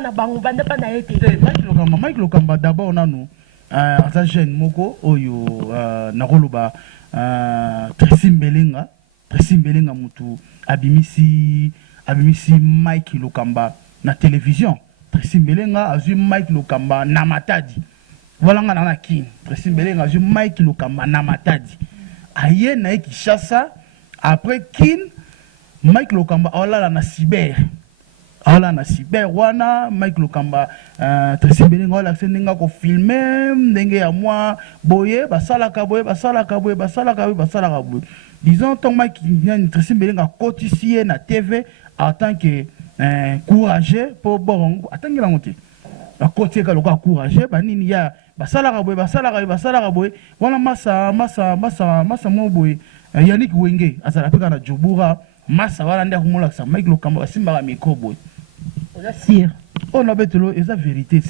na bango banda pa na été Mike Lokamba d'abord nanu asa jeune moko oyo nakoloba Tracy Mbelenga mutu abimisi Mike Lokamba na télévision. Tracy Mbelenga azui Mike Lokamba na Matadi. Voilà nga na kin. Tracy Mbelenga azui Mike Lokamba na Matadi. Aye na Kinshasa après kin Mike Lokamba ola na cyber. Ola na cyber wana Mike Lokamba Tracy Mbelenga ola sendenga ko filmer ndenge ya moi boye basalaka boye. Disons ton Mike Tracy Mbelenga cotisie na TV en tant que courageux pour borongo attendre la montée la côté ka loka courageux banini ya basalaka boye wana massa mo boye Yannick Wenge azala peka na Jobura massa wala ndia kumola sa Mike Lokamba basimba ka micro boye oza sire on a betelo eza vérité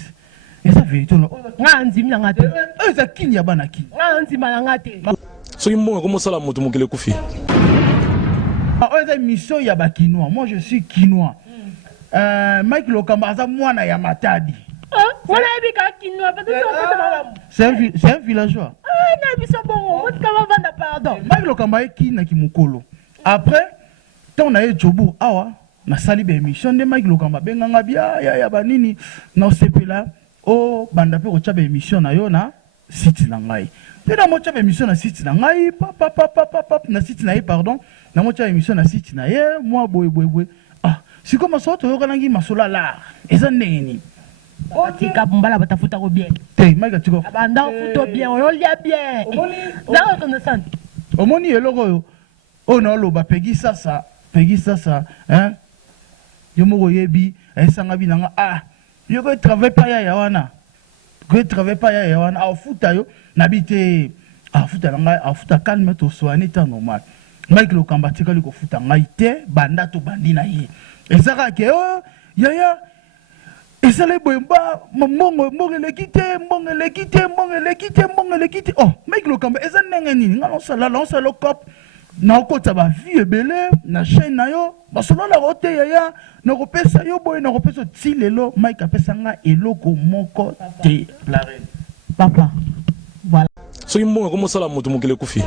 nga nzimi na ngate eza kinya bana ki nga nzima na ngate so imonga comme ça la moto mokile kufi eza mission ya ba Kinois. Moi je suis Kinois. Mike Lokamba aza mwana ya Matadi. Voilà bika Kinois parce que c'est un villageois. Na biso bongo motaka vanda pardon. Mike Lokamba eki na kimokolo. Après tant na Jobu awa na sali be émission de Mike Lokamba benganga bia ya banini na sepela o banda pe ko chabe émission na yo na site na ngai. Tena mo chabe émission na site na ngai pap na site na pardon. Na mo chabe émission na site na ye moi boy. Ah, si comme ça to yo kanangi masola la. Eza neni. Tika mbala batafuta ko bien. Te Mike tiko. Abanda futo bien, on lia bien. Dans reconnaissance. Omoni eloko yo. O na lo ba pegi sasa, hein? Yo mo yebi, esanga binanga ah. Yo ko travaille pas ya wana. Ko travaille pas ya wana. A futa yo nabite. A futa nanga, a futa calme to soani ta normal. Mike Lokamba tika liko futa ngai te banda to bandina ye. Ezaka ke oh yaya esale boyemba mbongo lekite oh Mike Lokamba eza ndenge nini nga on sala cop na okota ba vie ebele na chaîne na yo basolo la rote yaya na kopesa yo boy na kopesa tilelo Mike apesa nga eloko moko te la reine papa voilà so imonga comme ça la moto mokile kufi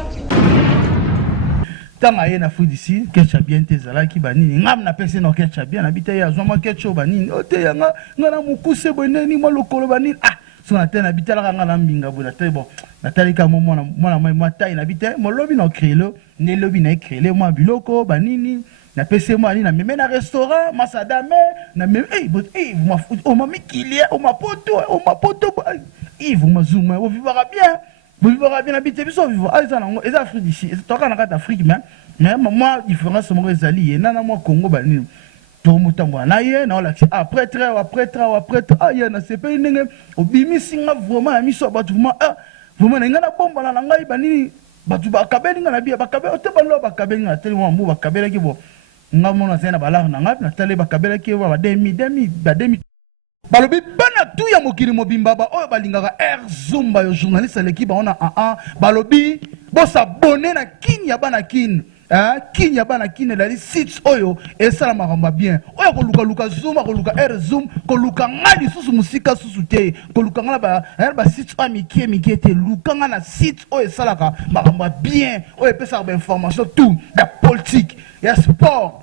tanga ye na fudisi kecha bien te zalaki banini ngam na pese na kecha bien habita ya zoma kecho banini ote yanga ngana mukuse boneni mo lokolo banini ah so na tena habita la ngana mbinga bona te bon na talika mona moi taille na habita mo lobi na créelo ne lobi na créelo moi biloko banini na pese moi na meme na restaurant masadame na meme vous m'a mikilia o mapoto vous m'a zoom vous vivra bien. Vous vivez bien habité, vous vivez les Afrique d'ici. C'est toi qui as Afrique, mais moi, différence, c'est mon Zali, et non, moi, Congo, Bani. Tout le monde est là, après, ah, il y a c'est pas une au bimi singa vraiment, mis sur Batouma, ah, vraiment, il y a une bombe à la langue, Bani, Batouba, Kabel, il y a bien, Bakabel, Otebalo, Bakabel, tellement, moi, Bakabel, qui va, on a un balar, na télé, Bakabel, qui va, demi. Balobi bana tout ya mokili mobimba ba oyo balingaka Zumba yo journaliste l'équipe on a balobi bo s'abonner na kin ya bana kin kin ya bana kin la site oyo et ça la maramba bien oyo luka zoom luka zoom luka ngani susu musika susu te luka ngala ba site amiki te luka ngana site oyo salaka maramba bien oyo pesa ba information tout la politique ya sport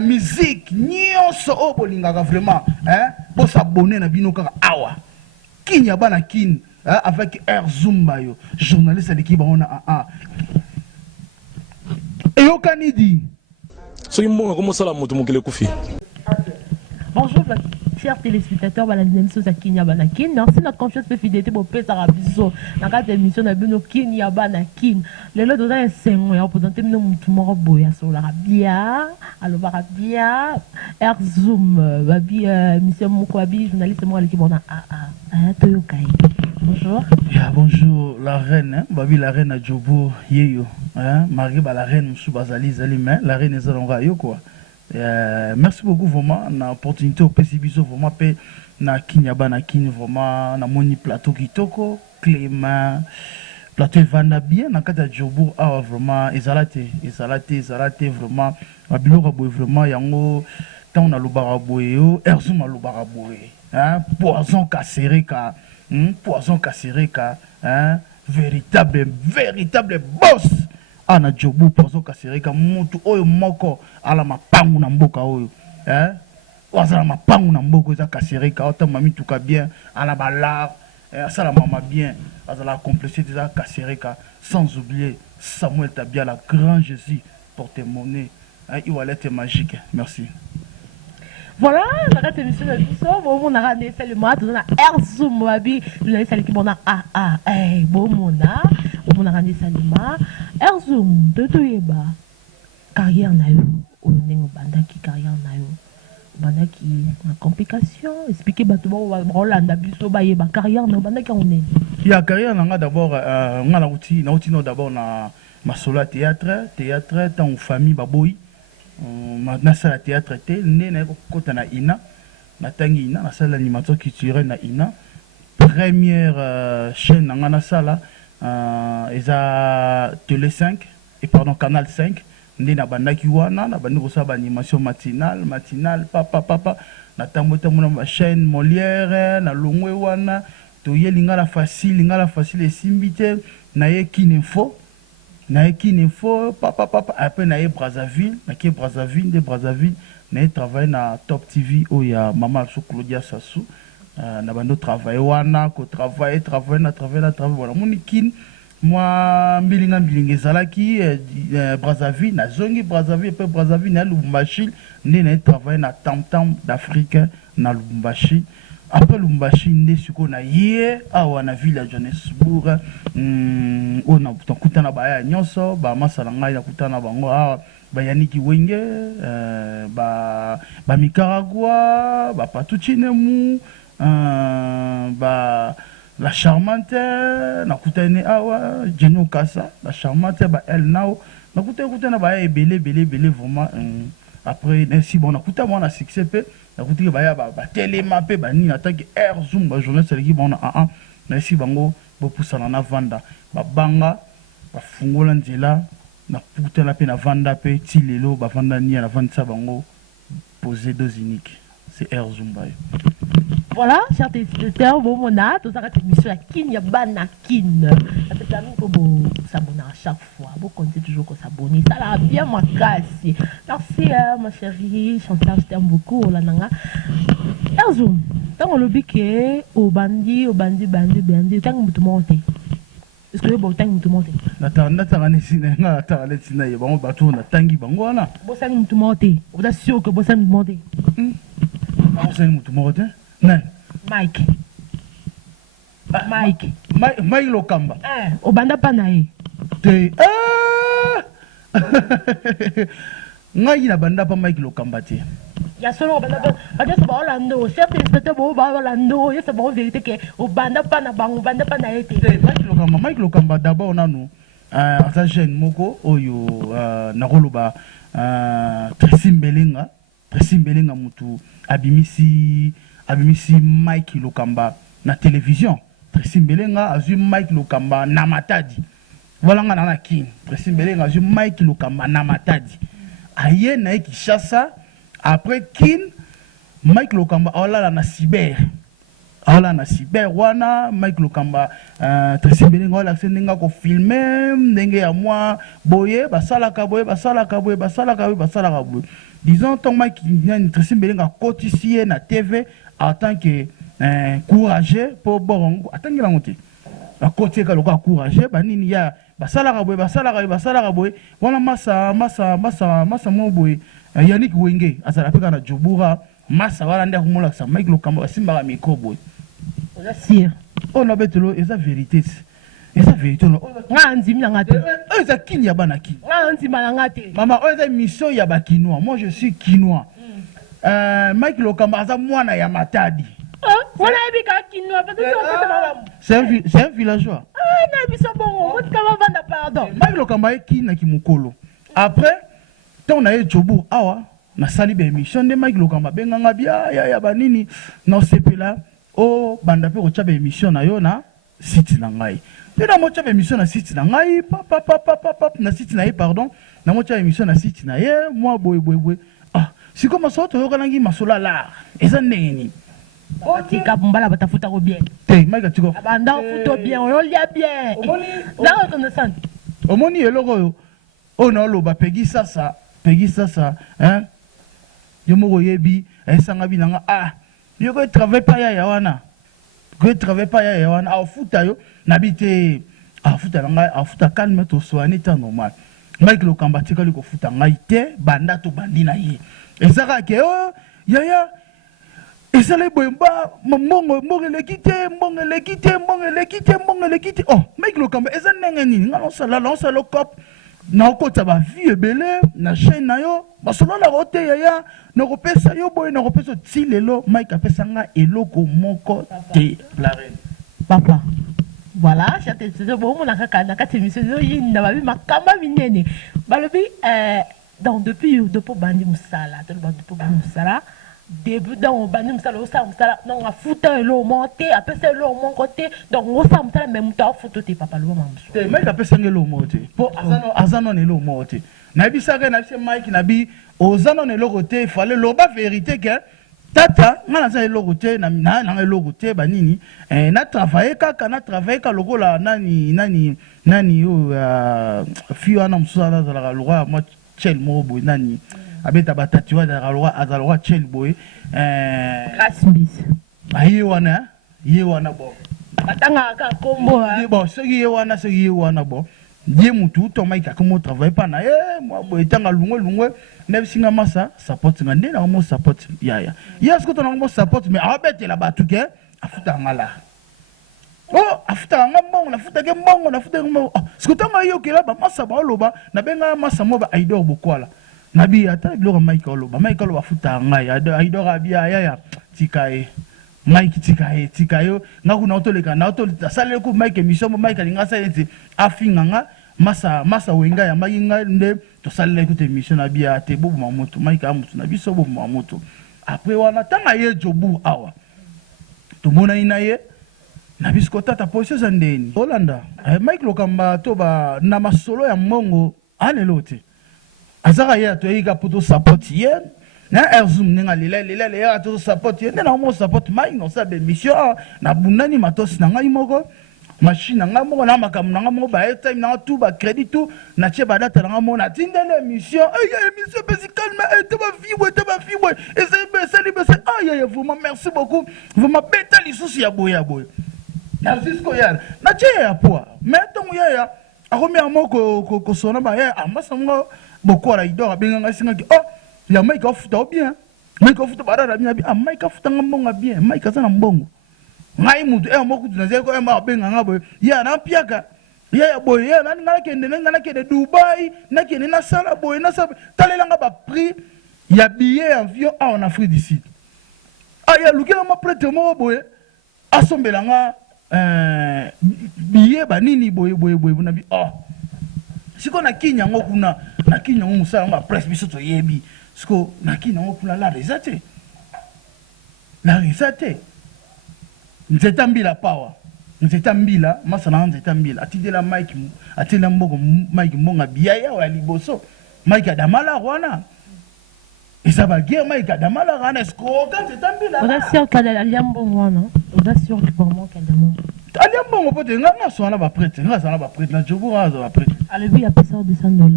musique nyonso o bolingaka vraiment pour s'abonner na bino kaka awa kinya bana kin avec Zumba yo journaliste l'équipe on a et yo kanidi so imonga comme ça la moto mokile kufi bonjour chers téléspectateurs, l'émission de Kinya Banakin. Merci la confiance et fidélité pour faire ça. Dans cette émission, on a vu Kinya Banakin. Le lot de ça, c'est moi. On présente nous tout boya sur la rabia. Alors, rabia. Zoom. Babi, mission Mokwabi, journaliste, moi, l'équipe, on a Toyokai. Bonjour. Bonjour, la reine. Babi, la reine à Djobo, Yeyo. Marie, la reine, Soubazali, Zalimé. La reine est Zalonga, yo quoi. Merci beaucoup vraiment na opportunité au PCBiso vraiment pe na Kinyaba na kin vraiment na moni plateau kitoko Clément plateau vanda bien na kata Djobo vraiment ezalate vraiment babilo ka boy vraiment yango tant na lobara boye Erzum lobara boye hein poison kasereka poison kasereka hein véritable boss ana jobu poison kasereka mutu oyo moko ala mapangu na mboka oyo hein wazala mapangu na mboka eza kasereka ota mami tuka bien ala balar asala mama bien azala accomplissé déjà kasereka sans oublier Samuel Tabiala grand Jésus porte-monnaie e-wallet magique merci. Voilà, la carte émission de Bissau, bon, on a ramené seulement, on a Erzum Wabi, on a celle qui bon bon, on a ramené seulement, Erzum, de Toyeba, carrière na yo, on est au bandaki carrière na yo, bandaki, la complication, expliquer bâtiment, Roland, Bissau, ba yeba, carrière na bandaki on est. Il y a carrière na d'abord, on a l'outil, d'abord na ma solo théâtre, tant famille baboy. Maintenant ça la théâtre était né na kota na ina na tangi ina na salle animation culturelle na ina première chaîne na sala eza télé 5 et pardon canal 5 né na bandaki wana na bandi ko sa animation matinale papa na tambota mona chaîne Molière na longwe wana to ye lingala facile et simbité na ye kinefo na Kinefo papa après na Brazzaville de Brazzaville na travaillé na Top TV où il y a maman sous Claudia Sassou na bando travail wana ko travailler voilà monikin moi mbilinga ezalaki Brazzaville na zongi Brazzaville après Brazzaville na Lubumbashi na travaillé na Tam d'Afrique na Lubumbashi. Après Lumbashi nde suko na ye awa na ville ya Johannesburg on a kutana baya nyonso ba masala ngai na kutana bango awa ba Yaniki Wenge ba Mikaragua ba Patuchinemu ba la charmante na kutane awa Jeno Kasa la charmante ba El Nao na kutana ba ebele vraiment après si bon na kutana moi na succès pe na kutiki baya ba telema pe ba ni attaque Erzum ba journée c'est qui bon na si bango bo pusana na vanda ba banga ba fungola nzela na kutana pe na vanda pe ti lelo ba vanda ni na vanda sa bango poser deux uniques c'est Erzum ba. Voilà, chers téléspectateurs, bon mon a, tout ça cette émission à Kin Yabana Kin. C'est la même que vous s'abonner à chaque fois. Vous comptez toujours qu'on s'abonne. Ça l'a bien ma casse. Merci ma chérie, Chantal, je t'aime beaucoup. Oh là nanga. Erzum, tant on le bique au bandit, tant que vous montez. Est-ce que vous avez tout monté? Natangane sinenga, natangane sinaye, bon bateau na tangi bangwana. Vous savez tout monter. Vous êtes sûr que vous savez tout monter? Vous savez tout monter? Non. Mike Lokamba. Au banda panae. Ngai na banda pa Mike Lokamba te. Ya solo banda pa ya saba Orlando, chef inspecteur bo ba Orlando, ya saba vérité que au banda pana bango banda panae te. Mike Lokamba d'abord nanu asa jeune moko oyo nakoloba Tracy Mbelenga mutu abimisi Mike Lokamba na télévision. Tracy Mbelenga a vu Mike Lokamba na Matadi. Voilà nga na kin. Tracy Mbelenga a vu Mike Lokamba na Matadi. Aye na Kinshasa après kin Mike Lokamba ala na cyber. Ala na cyber wana Mike Lokamba Tracy Mbelenga ala sendenga ko filmer ndenge ya moi boye basala ka boye. Disons tant Mike Tracy Mbelenga cotifié na TV en tant que courageux pour borongo attendre la montée la côté ka loka courageux ba nini ya basala ka boy wana masa mo boy Yannick Wenge azala peka na Jobura masa wala ndia kumola sa Mike Lokamba basimba ka micro boy oza sir on a betelo eza vérité no nga ndimi na ngate eza kini ya bana kini nga ndimi na ngate mama eza mission ya ba kinois moi je suis kinois Mike Lokamba aza mwana ya Matadi. Voilà, c'est un villageois. Pardon. Mike Lokamba est qui na kimukolo. Après, tant na Jobu awa na sali be émission de Mike Lokamba benganga bia ya banini na sepela o banda pe ko tcha be émission na yo na site na ngai. Pe na mo tcha be émission na site na ngai papa na site na ye pardon. Na mo tcha émission na site na ye moi boy. siko masolo toyokanangi masolo alar eza ndenge nini tika mbala batafuta ko bien te maika tiko abanda futo bien olia bien na reconnaissant omoni eloko oyo oyo naoloba pegi sasa hein yo moko yebi esanga binanga yo ko travaille pas ya wana ko travaille pas ya wana afuta yo nabite afuta nanga afuta calme to soane ta normal Mike Lokamba tika liko futa ngai te banda to bandina ye ezaka ke yaya esale boyemba mbongo lekite Mike Lokamba eza ndenge nini ngalo sala cop na okota ba vie ebele na chaîne na yo basolo na rote yaya na kopesa yo boy na kopesa tilelo Mike apesa nga eloko moko te la reine papa. Voilà, c'est bon, on a regardé la émission de Yinda, babi makamba minene. Balobi donc depuis bandi musala, depuis bandi musala, début dans bandi musala, musala, non a foutu l'eau monté, après c'est l'eau mon côté, donc on s'en musala même temps photo te papa l'eau mamsu. Te Mike apesa ngelo monté. Po azano ne l'eau monté. Na bi saka na bi Mike na bi ozano ne l'eau côté, il fallait l'eau ba vérité que tata ngana za eloko te na eloko te banini na travailler kaka lokola nani yo fio ana musala za la loi moi chel mobo nani abeta batatiwa za la loi azalwa chel boy Kasmis ayi wana bo batanga ka kombo bon soki ye wana bo ye mutu to Mike akomo travailler pas na moi boy tanga lungwe nebisinga masa support ngande na mo support yaya yes ko to na mo support mais abete la batuke afuta ngala afuta ngambongo nafuta ke mbongo nafuta ngamo sikutanga yo kila ba masa ba loba na benga masa mo ba aidor bokwala nabi ata biloko Mike loba afuta ngai aidor abia yaya tikae Mike tikayo ngaku na otoleka na otolita sale ko Mike émission Mike alinga sa ete afinganga masa wenga ya maginga nde to salela écoute émission na bia te bobu mamoto Mike amutu na biso bobu mamoto après wana tanga ye jobu awa to mona ina ye na bisko tata position za ndeni Holanda Mike Lokamba to ba na masolo ya mongo alelo te azaka ye to yika poto support ye na erzum ninga lila ya to support ye na mo support Mike no sa be mission na bunani matosi na ngai moko machine nga moko na makamu nga moko ba airtime na tout ba crédit tout na che ba data nga moko na tindele émission émission basi calme te ba fibre et c'est vraiment merci beaucoup vraiment beta li souci ya boya na jusqu'au ya na che ya poa mais tongo ya akomi amoko ko sona ba ya amasa ngo boko la idora benga nga singa ki ya Mike afuta bien Mike afuta ba dada bien Mike afuta nga mbonga bien Mike azana mbongo ngai mutu moku tunaze ko benga nga boy ya na piaka ya boy ya na kende Dubai na kende na sala boy na sala talela nga ba prix ya billet avion en Afrique du Sud ya lukela ma prête mo boy asombela nga billet banini boy na bi siko na kinya ngo kuna na kinya ngo musala nga presse biso to yebi siko na kinya ngo kuna la risate nzeta mbila pawa nzeta mbila masana nzeta mbila atidela Mike atela mboko Mike mbonga biaya wa liboso Mike adamala wana isaba guerre Mike adamala wana esko quand nzeta mbila on est sûr qu'elle a liambongo wana on est sûr vraiment qu'elle a liambongo aliambongo pote nga sona ba prêtre nga sona ba prêtre na jobu nga za ba prêtre alebi ya pesa $200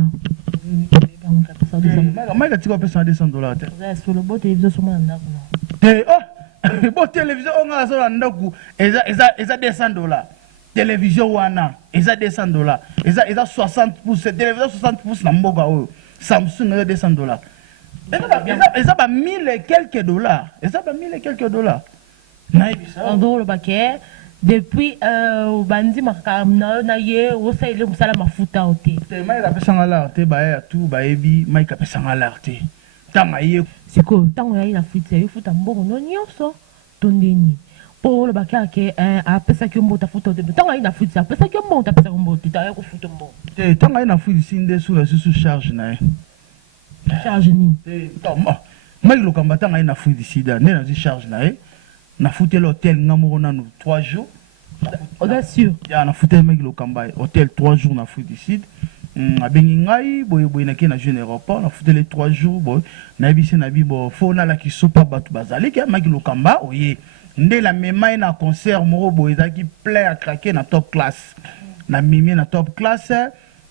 Mike atiko pesa $200 te sur le beau télévision sur mon ndako te bon télévision on a ça ndaku eza $200 télévision wana eza $200 eza 60 pouces télévision 60 pouces na mboka oyo Samsung eza $200 eza ba 1000 et quelques dollars eza ba 1000 et quelques dollars na ibisa en gros le paquet depuis bandi makamna na ye osa ile musala mafuta ote te Mike apesanga la te ba ya tout ba ebi Mike apesanga la te tanga ye siko tango ya ina futa yo futa mbongo no nyonso tondeni po le baka ke apesa ki mbota futa ote tango ya ina futa apesa ki mbota apesa mbota ta ya ko futa mbongo te tanga ya ina futa sinde sous charge na charge ni te Mike Lokamba tanga ya ina futa sida ne na charge na na futa l'hôtel ngamoro nanu 3 jours on est sûr ya na futa Mike Lokamba hôtel 3 jours na futa sida abengi ngai boye boye nake na jeune aéroport na futele 3 jours boye na bisi na bi bo fona la ki sopa batu bazali ke maki lokamba oye nde la memai na concert moko boye zaki plein à craquer na top class na mimi na top class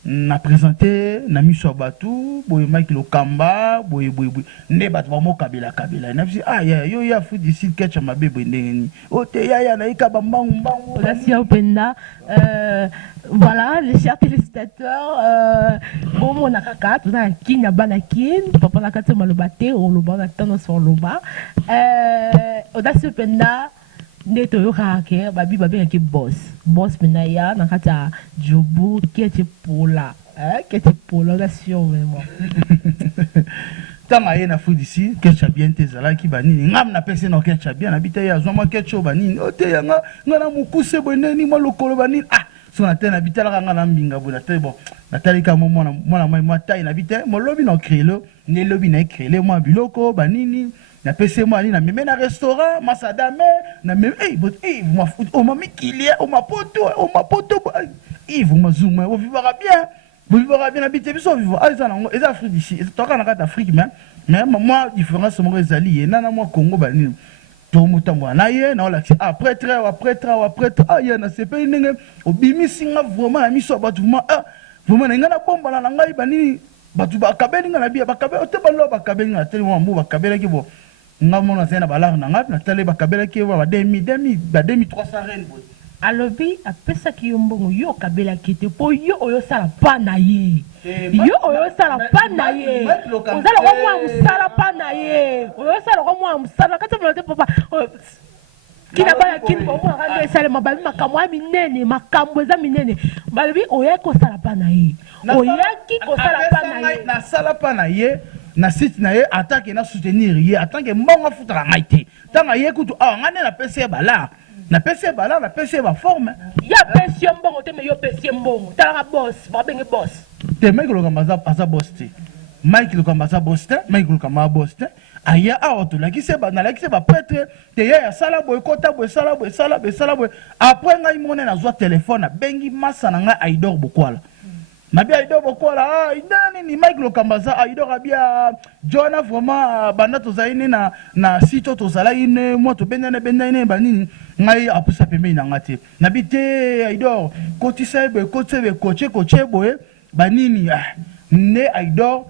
na présenté na miso batu boye maki lokamba boye boye nde batu ba mo kabila na bisi ya yo ya fu d'ici ketcha mabebe ndengeni o te ya na ika bambangu merci Openda. Voilà, les chers téléspectateurs, bon, on a kaka, tout ça, Kinya Banakin, papa na kate malobate, on le bat, on sur le bas. Audacieux Penda, neto yo kake, babi yake boss penda ya, na kata jobu, qui était pour là, qui était pour l'audacieux vraiment. Tanga ye na fu d'ici ketcha bien te zala ki banini ngam na pese no ketcha bien habite ya zoma ketcho banini ote ya nga na mukuse boneni mo lokolo banini so na tena bitala nga na mbinga bona te bon na talika mo mona mai matai na bite mo lobi na krelo ne lobi na krele mo biloko banini na pese mo ani na meme na restaurant masadame na meme vous ma fout o mami kilia o ma poto vous ma zoom o vivra bien. Vous vivez bien habité, vous vivez. Les Afrique d'ici, c'est encore en Afrique, mais moi, différence, c'est mon allié. Nana, moi, Congo, Bani, tout le monde a naïe, non, là, après, il y a un CP, au bimi, singa, vraiment, la mission, vraiment, vraiment, il y a une bombe, là, là, Bani, Batuba, Kabel, il y a bien, Bakabel, au Tebalo, Bakabel, il y a tellement de Bakabel qui vont. Nous avons un balar, nous avons un télé, Bakabel qui va, 2300 rennes. Alobi apesa ki yombongo yo kabela kete po yo oyo sala pa na ye yo oyo sala pa na ye ozala ko mwa musala pa na ye oyo sala ko mwa musala kata mlote papa kina baya kin po mwa kande sala mababi makamwa minene makambo za minene balobi oyo ko sala pa na ye oyo ki ko sala pa na ye na sala pa na ye na site na ye attaque na soutenir ye attaque mbongo futra ngaite tanga ye kutu ngane na pese bala na PC bala na PC ba forme ya PC mbongo te me yo PC mbongo tala boss ba bengi boss te Mike Lokamba za boss te Mike Lokamba za boss te Mike Lokamba boss te aya auto la ki se ba na la ki se ba prêtre te ya sala boy kota boy sala boy après ngai mona na zo téléphone bengi masa na ngai Aidor Bokwala na bia Aidor Bokwala idani ni Mike Lokamba za Aidor abia Jona vraiment banda to zaini na sito to zala ine moto bendane banini ngai apusa pembe na ngate na bite Aidor koti sebe koche boye banini ne Aidor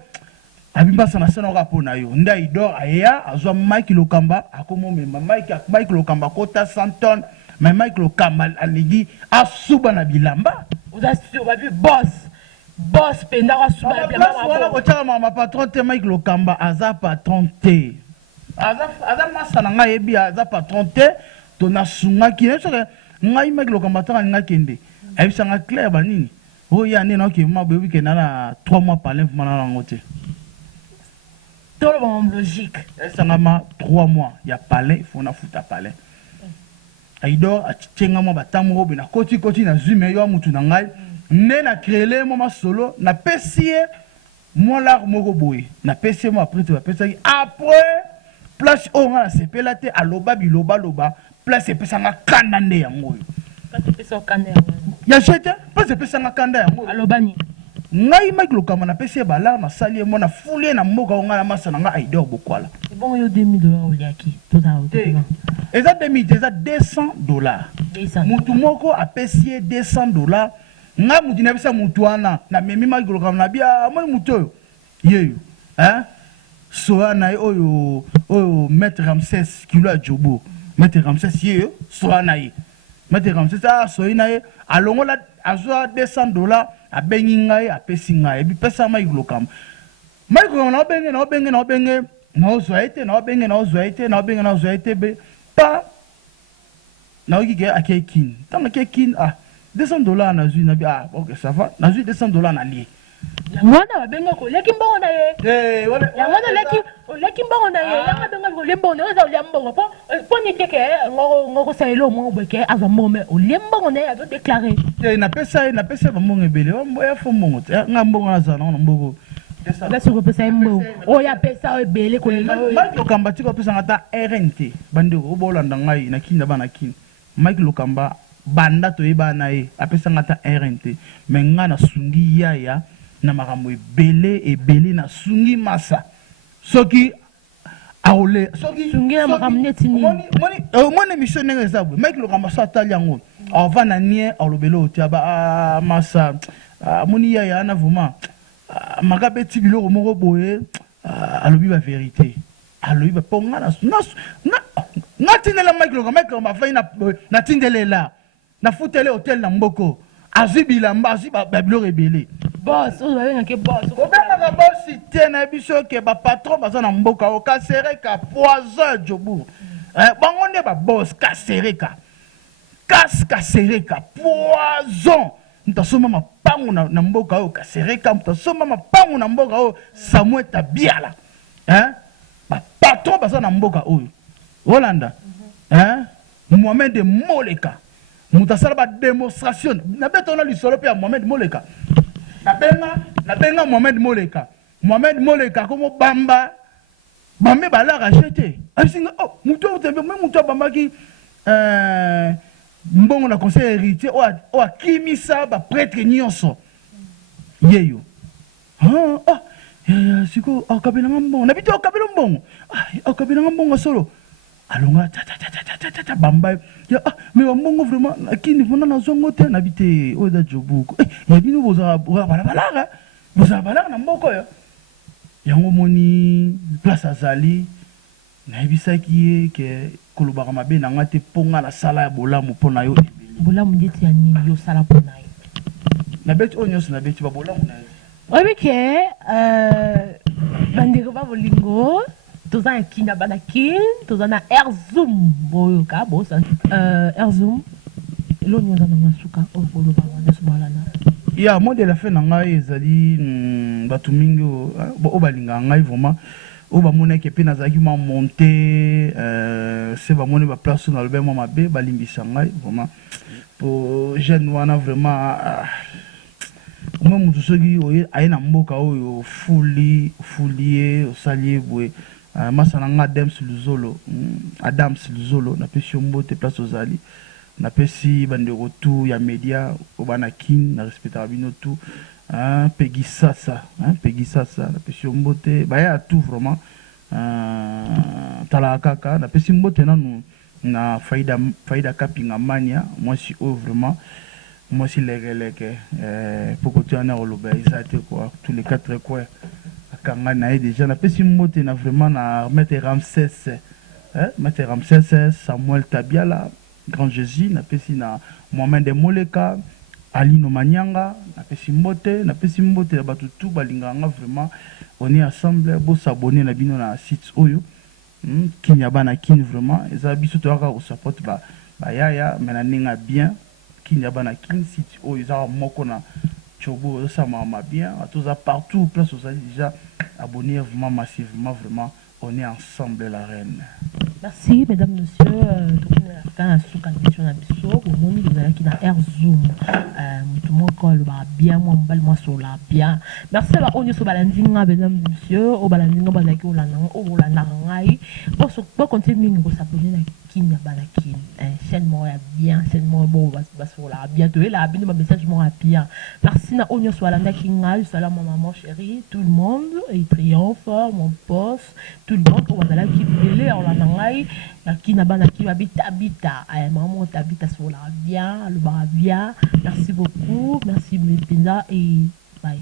abimba sana sana rapo na yo nda Aidor aya azwa Mike Lokamba akomo mema Mike Lokamba kota 100 tonnes mais Mike Lokamba aligi asuba na bilamba uzasio babi boss penda wa suba bilamba wala kochaka mama patron te Mike Lokamba aza patron te aza masa na ngai ebi aza patron te to na sunga ki soka ngai Mike Lokamba tanga nga kende ayisa nga clair banini o ya ne na ke mabo weekend na 3 mois parler mana na ngote tout le monde logique ayisa nga ma 3 mois ya parler faut na futa parler Aidor achenga mo batamu obi na koti na zume yo mutu na ngai ne na créer mo ma solo na pesie mo la moko boy na pesie mo après tu va pesie après place o nga sepela te aloba biloba place pesa nga kanda nde yango yo place pesa kanda ya jeta place pesa nga kanda yango alobani ngai Mike Lokamba na pesie bala na sali mo na foule na mboka nga na masa nga Aidor Bokwala bon yo $2000 oliaki tout ça eza 2000 eza $200 mutu moko apesie $200 nga mutu na bisa mutu wana na memi Mike Lokamba na bia moni mutu oyo yeyo soa na oyo maître Ramsès kilo a jobo maître Ramsès yeyo soa na ye maître Ramsès soa na ye alongola azwa $200 abengi ngai apesi ngai ebi pesa Mike Lokamba na obenge na ozwa ete be pa na okike akekin tanga kekin $200 na zui na bi ok ça va na zui $200 na lie mwana babenga ko leki mbongo na ye wala leki mbongo na ye yanga benga ko lembo ne oza lembo po ni teke ngoko saelo mo beke azwa mbome o lembo ne azo déclarer na pesa ba mbongo ebele ya fo mbongo nga mbongo na za na mbongo la sur pesa mbongo o ya pesa ebele ko Mike Lokamba tiko pesa ngata RNT bandeko obolanda ngai na kinda bana kin Mike Lokamba banda to yeba na ye apesa ngata RNT menga na sungi yaya na makambo ebele na sungi masa soki aole soki sungi na makambo neti nini moni émission ndenge eza boye mike lokamba so atali yango ava na nie alobele otia ba masa moni yaya na vraiment maka beti biloko moko boye alobi ba vérité alobi ba ponga na tindela mike lokamba afai na tindelela na futele hotel na mboko azwi bilamba azwi babiloko ebele boss oyo babengaka boss obengaka bosi te na biso ke bapatron baza na mboka o kasereka poison jobu bango nde babos kasereka kasereka poison mutasoma mapangu na mboka oyo kasereka mutasoma mapangu na mboka oyo Samuel Tabiala bapatron baza na mboka oyo Holanda Mohamed Moleka mutasala ba démonstration na betona lisolo pe ya Mohamed Moleka nabenga Mohamed Moleka komo bamba balara acheté asinga muto bambaki mbongo na conseil héritier o akimisa ba prêtre nyonso yeyo siko akabelanga mbongo na bito akabela mbongo akabelanga mbongo solo alonga ta bamba mais mbongo vraiment akini vona na zongo te na bite oda jobuko ya bino bozala balara na mboko yo yango moni place azali na ebisaki ye ke kolobaka mabe na nga te ponga na sala ya bolamu pona yo bolamu ndeti ya nini yo sala pona yo na beti o nyonso na beti ba bolamu na yo oyebi ke bandeko ba bolingo toza na kina bana kin toza na Airzoom boyoka bosa Airzoom eloni oza nanga suka oyo koloba wana sobalana ya mot de la fin na ngai ezali bato mingi oyo balingaka ngai vraiment oyo bamonaki epe nazalaki mwa monte se bamoni baplace oyo nalobi mwa mabe balimbisa ngai vraiment po jeune wana vraiment omwe motu soki aye na mboka oyo ofuli ye osali ye boye masa na nga Adams Luzolo napesi yo mbote place ozali napesi bandeko tu ya media obana kin na respectaka bino tu Peggy Sasa napesi yo mbote baya tu vraiment talaka kaka napesi mbote nanu na faida kapinga mania mwasi oyo vraiment mwasi lekeleke poko tu yana koloba eza te quoi tous les quatre coins akanga na ye déjà napesi mbote na vraiment na maître Ramsès Samuel Tabiala Grand Jésus napesi na Mohamed Moleka Alino Manyanga napesi mbote na bato tu balinganga vraiment on est ensemble bo s'abonner na bino na site oyo kinya bana kin vraiment eza biso to aka ko support ba yaya mena ninga bien kinya bana kin site oyo eza moko na chobo ça m'a bien tous à partout place aux déjà abonnés vraiment massivement vraiment on est ensemble la reine. Merci mesdames, messieurs. Quand on a su la question à Bissot, au monde vous allez qui na Airzoom, tout le monde quand le bien, moi sur la bien. Merci à on est sur balandinga mesdames, messieurs, au balandinga bazaki au la nangai. Pour continuer à s'abonner na Kinya Banakin, chaîne moi bien, chaîne moi bon, sur la bientôt là, bien mon message moi bien. Merci na on est sur la nangai, salam maman chérie, tout le monde, et triomphe, mon boss, tout le monde, on va aller qui belé on la nangai. Kina bana qui habita maman t'habite sur la bien le bar bien. Merci beaucoup, merci mes pinza et bye.